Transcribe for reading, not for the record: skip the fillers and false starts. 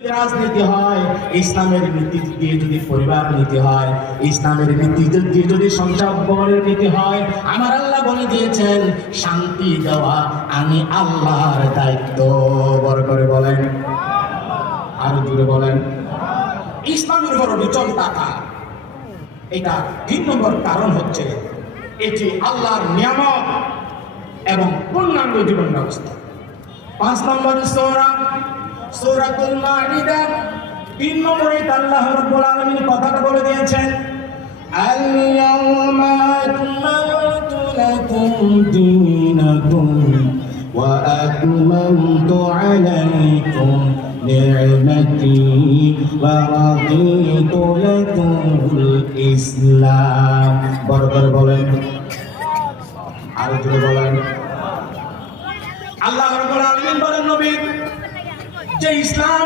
রাজনীতি হয়, ইসলামের নীতি দিয়ে যদি পরিবার নীতি হয়, ইসলামের নীতি দিয়ে যদি সংসার ভবনের নীতি হয়, আমার আল্লাহ বলে দিয়েছেন শান্তি দেওয়া আমি আল্লাহর দায়িত্ব। বড় করে বলেন, আরো জোরে বলেন। ইসলামের উপর বিচল থাকা, এটা ৩ নম্বর কারণ হচ্ছে এটি আল্লাহর নিয়ামত এবং পূর্ণাঙ্গ জীবন ব্যবস্থা। ৫ নম্বর সূরাতুল মাইদা ৩ নম্বরে আল্লাহ রাব্বুল আলামিন কথাটা বলে দিয়েছেন, আল-ইয়াওমা আকমালতু লাকুম দীনাকুম ওয়া আকমালতু আলাইকুম নি'মাতি ওয়া রাদিতু লাকুমুল ইসলাম। বড় করে বলেন, আর জোরে বলেন। আল্লাহ রাব্বুল আলামিন বলেন নবী যে ইসলাম